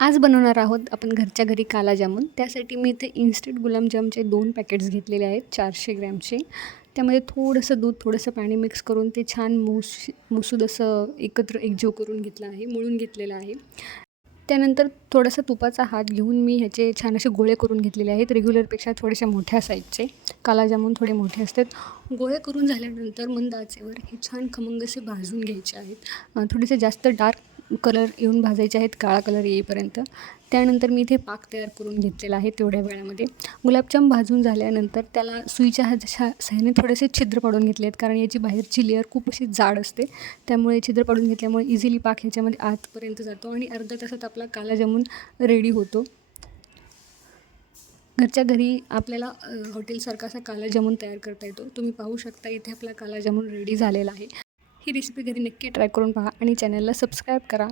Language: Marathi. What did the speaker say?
आज बनवणार आहोत आपण घरच्या घरी काला जामून. त्यासाठी मी इथे इन्स्टंट गुलाबजामचे 2 पॅकेट्स घेतलेले आहेत 400 ग्रॅमचे. त्यामध्ये थोडंसं दूध, थोडंसं पाणी मिक्स करून ते छान मुसूद असं एकत्र एकजीव करून घेतलं आहे, मळून घेतलेलं आहे. त्यानंतर थोडासा तुपाचा हात घेऊन मी ह्याचे छान असे गोळे करून घेतलेले आहेत. रेग्युलरपेक्षा थोडेसे मोठ्या साईजचे. काला जामून थोडे मोठे असतात. गोळे करून झाल्यानंतर मंद आचेवर हे छान खमंग असे भाजून घ्यायचे आहेत. थोडेसे जास्त डार्क कलर येऊन भाजायचे आहेत, काळा कलर येईपर्यंत. त्यानंतर मी इथे पाक तयार करून घेतलेला आहे तेवढ्या वेळामध्ये. गुलाबजाम भाजून झाल्यानंतर त्याला सुईच्या सहाय्याने थोडेसे छिद्र पाडून घेतले आहेत, कारण याची बाहेरची लेअर खूप अशी जाड असते. त्यामुळे छिद्र पाडून घेतल्यामुळे इझिली पाक ह्याच्यामध्ये आतपर्यंत जातो आणि अर्ध्या तासात आपला काला जामून रेडी होतो. घरच्या घरी आपल्याला हॉटेलसारखा असा काला जामून तयार करता येतो. तुम्ही पाहू शकता इथे आपला काला जामून रेडी झालेला आहे. ही रेसिपी घरी नक्की ट्राय करून पहा आणि चॅनलला सबस्क्राईब करा.